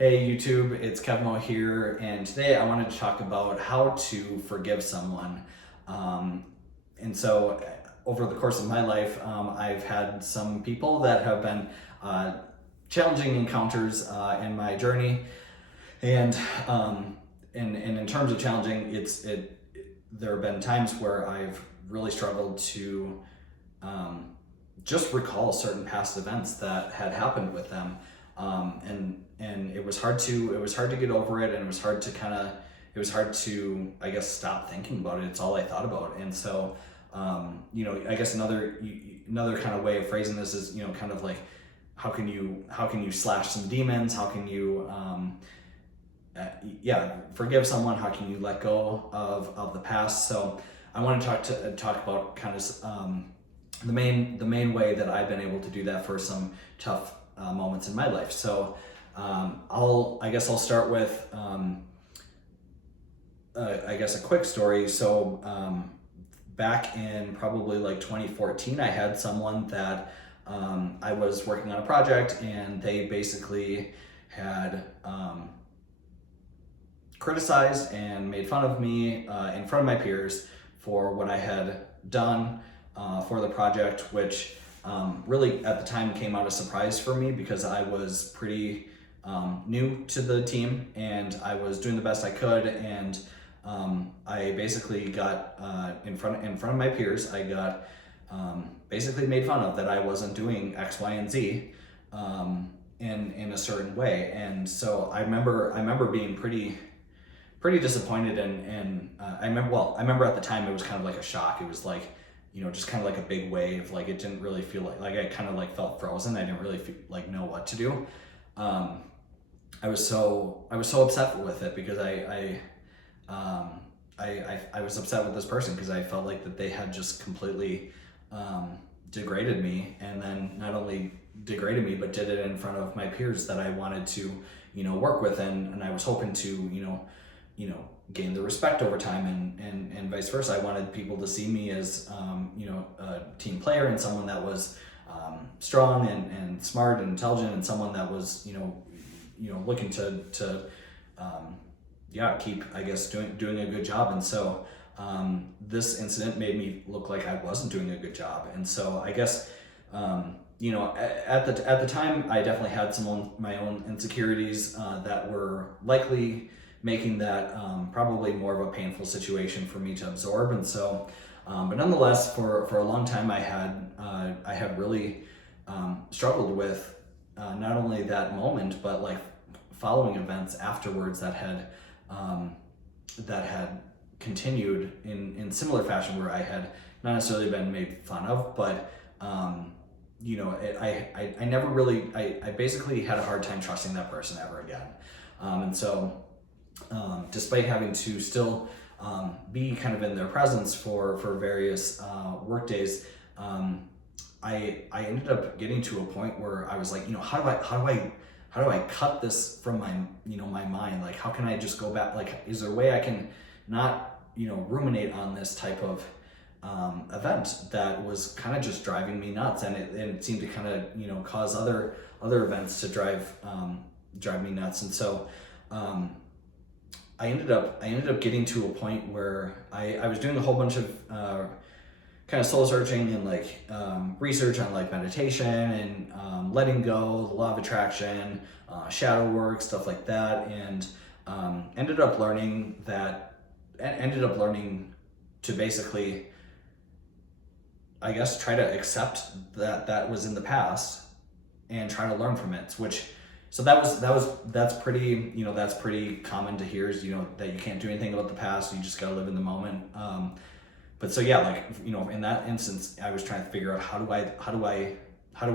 Hey YouTube, it's Kevmo here, and today I wanted to talk about how to forgive someone. Um, Over the course of my life, I've had some people that have been uh, challenging encounters in my journey, and in terms of challenging, there have been times where I've really struggled to um, just recall certain past events that had happened with them, and it was hard to get over it, and it was hard to, I guess, stop thinking about it. It's all I thought about. And so I guess another kind of way of phrasing this is, kind of like, how can you slash some demons? How can you forgive someone? How can you let go of the past? So I want to talk about kind of the main way that I've been able to do that for some tough moments in my life. So I'll start with a quick story. So back in probably like 2014, I had someone that I was working on a project, and they basically had criticized and made fun of me in front of my peers for what I had done for the project, which really at the time came out a surprise for me because I was pretty new to the team, and I was doing the best I could. And I basically got in front of my peers. I got basically made fun of that I wasn't doing X, Y, and Z in a certain way. And so I remember being pretty disappointed, and I remember at the time it was kind of like a shock. It was like, just kind of like a big wave. Like, it didn't really feel like I kind of like felt frozen. I didn't really know what to do. I was so upset with it because I was upset with this person because I felt like that they had just completely degraded me, and then not only degraded me, but did it in front of my peers that I wanted to, work with, and I was hoping to, gain the respect over time, and vice versa. I wanted people to see me as, a team player, and someone that was strong and smart and intelligent, and someone that was, looking to keep, I guess, doing a good job. And so this incident made me look like I wasn't doing a good job. And so I guess, at the time, I definitely had my own insecurities that were likely making that probably more of a painful situation for me to absorb. And so, but nonetheless, for a long time, I had really struggled with not only that moment, but like following events afterwards that had continued in similar fashion, where I had not necessarily been made fun of, but I never really, I basically had a hard time trusting that person ever again. And so despite having to still be kind of in their presence for various work days, I ended up getting to a point where I was like, how do I cut this from my mind? Like, how can I just go back? Like, is there a way I can not, ruminate on this type of event that was kind of just driving me nuts, and it seemed to kind of, cause other events to drive me nuts. And so I ended up getting to a point where I was doing a whole bunch of kind of soul searching and like research on like meditation and letting go, the law of attraction, shadow work, stuff like that, and ended up learning to basically, I guess, try to accept that was in the past and try to learn from it. That's pretty common to hear, is, that you can't do anything about the past. You just gotta live in the moment. But so yeah, like, in that instance, I was trying to figure out how do I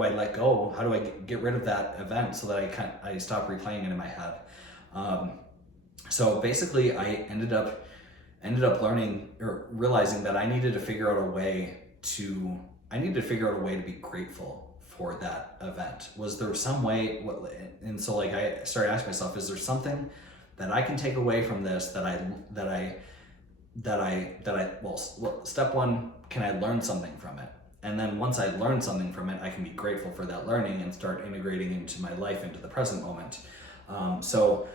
let go? How do I get rid of that event so that I stop replaying it in my head? So basically, I ended up learning or realizing that I needed to figure out a way to be grateful for that event. Was there some way? And so like I started asking myself, is there something that I can take away from this step one, can I learn something from it? And then once I learn something from it, I can be grateful for that learning and start integrating into my life, into the present moment. So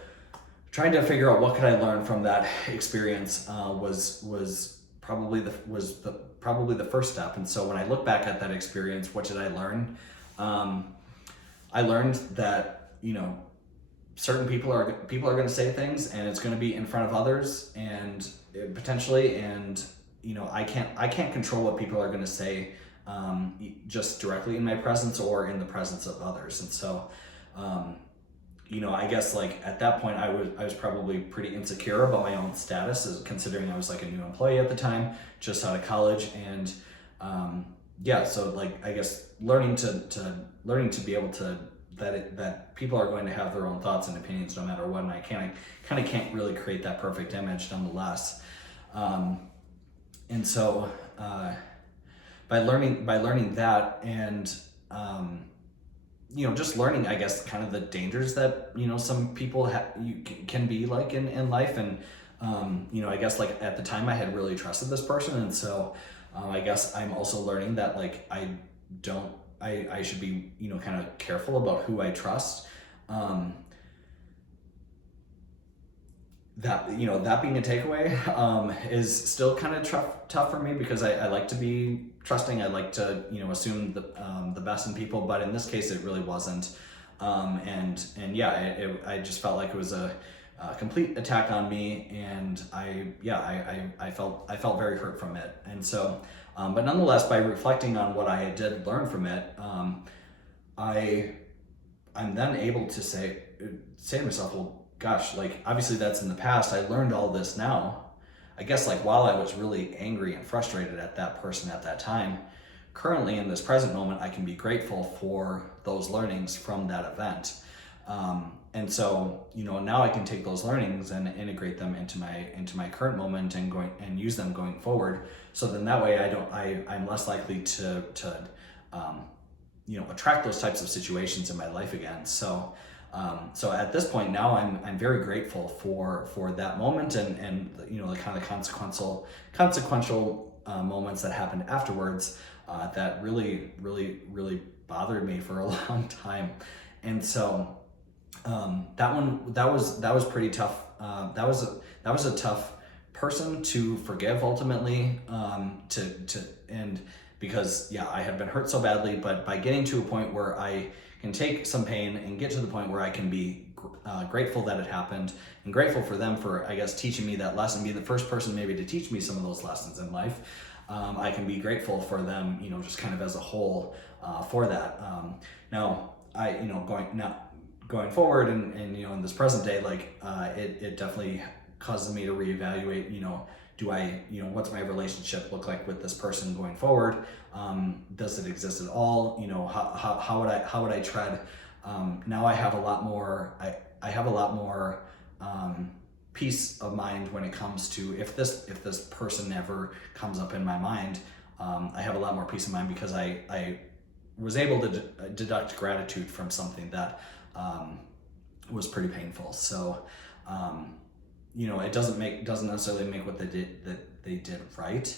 trying to figure out what could I learn from that experience was probably the first step. And so when I look back at that experience, what did I learn? I learned that, certain people are going to say things, and it's going to be in front of others, and potentially, and I can't control what people are going to say just directly in my presence or in the presence of others. And so I guess like at that point I was probably pretty insecure about my own status, as considering I was like a new employee at the time, just out of college. And so like I guess learning to be able to that people are going to have their own thoughts and opinions no matter what, and I kind of can't really create that perfect image nonetheless. And so by learning that, and just learning, I guess, kind of the dangers that some people can be like in life. And I guess like at the time I had really trusted this person, and so I guess I'm also learning that like I should be kind of careful about who I trust. That being a takeaway is still kind of tough for me, because I like to be trusting. I like to assume the best in people, but in this case it really wasn't. I just felt like it was a complete attack on me, and I felt very hurt from it. And so but nonetheless, by reflecting on what I did learn from it, I'm then able to say to myself, well, gosh, like obviously that's in the past. I learned all this now. I guess like while I was really angry and frustrated at that person at that time, currently in this present moment, I can be grateful for those learnings from that event. And so, now I can take those learnings and integrate them into my current moment and use them going forward. So then that way I'm less likely to attract those types of situations in my life again. So at this point now, I'm very grateful for that moment and the kind of consequential moments that happened afterwards that really bothered me for a long time. And so that was pretty tough. That was a tough person to forgive ultimately, and because I had been hurt so badly, but by getting to a point where I can take some pain and get to the point where I can be grateful that it happened, and grateful for them for, I guess, teaching me that lesson, be the first person maybe to teach me some of those lessons in life. I can be grateful for them, just kind of as a whole for that. Now going forward and in this present day, like it definitely causes me to reevaluate, do I, what's my relationship look like with this person going forward? Does it exist at all? How would I tread? Now I have a lot more, I have a lot more peace of mind when it comes to if this person ever comes up in my mind. I have a lot more peace of mind because I was able to deduct gratitude from something that was pretty painful. So it doesn't necessarily make what they did right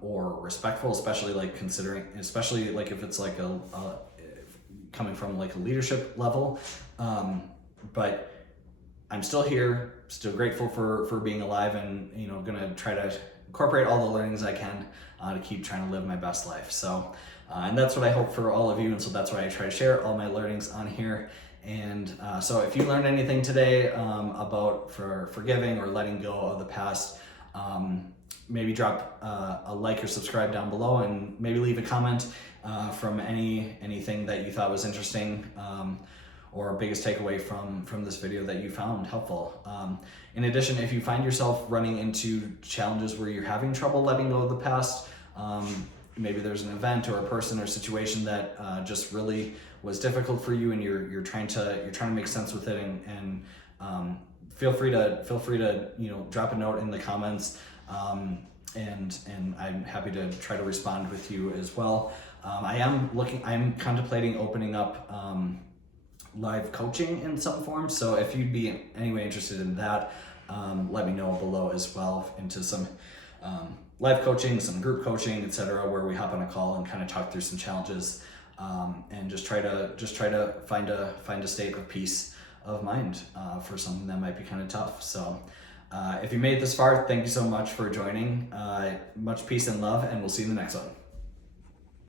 or respectful, especially like if it's like a coming from like a leadership level. But I'm still here, still grateful for being alive, and gonna try to incorporate all the learnings I can to keep trying to live my best life. So and that's what I hope for all of you, and so that's why I try to share all my learnings on here. And so if you learned anything today about forgiving or letting go of the past, maybe drop a like or subscribe down below, and maybe leave a comment from anything that you thought was interesting or biggest takeaway from this video that you found helpful. In addition, if you find yourself running into challenges where you're having trouble letting go of the past, maybe there's an event or a person or situation that just really was difficult for you, and you're trying to make sense with it, and feel free to drop a note in the comments, and I'm happy to try to respond with you as well. I'm contemplating opening up live coaching in some form, so if you'd be anyway interested in that, let me know below as well, into some live coaching, some group coaching, etc., where we hop on a call and kind of talk through some challenges, and just try to find a state of peace of mind for something that might be kind of tough. So if you made it this far, thank you so much for joining. Much peace and love, and we'll see you in the next one.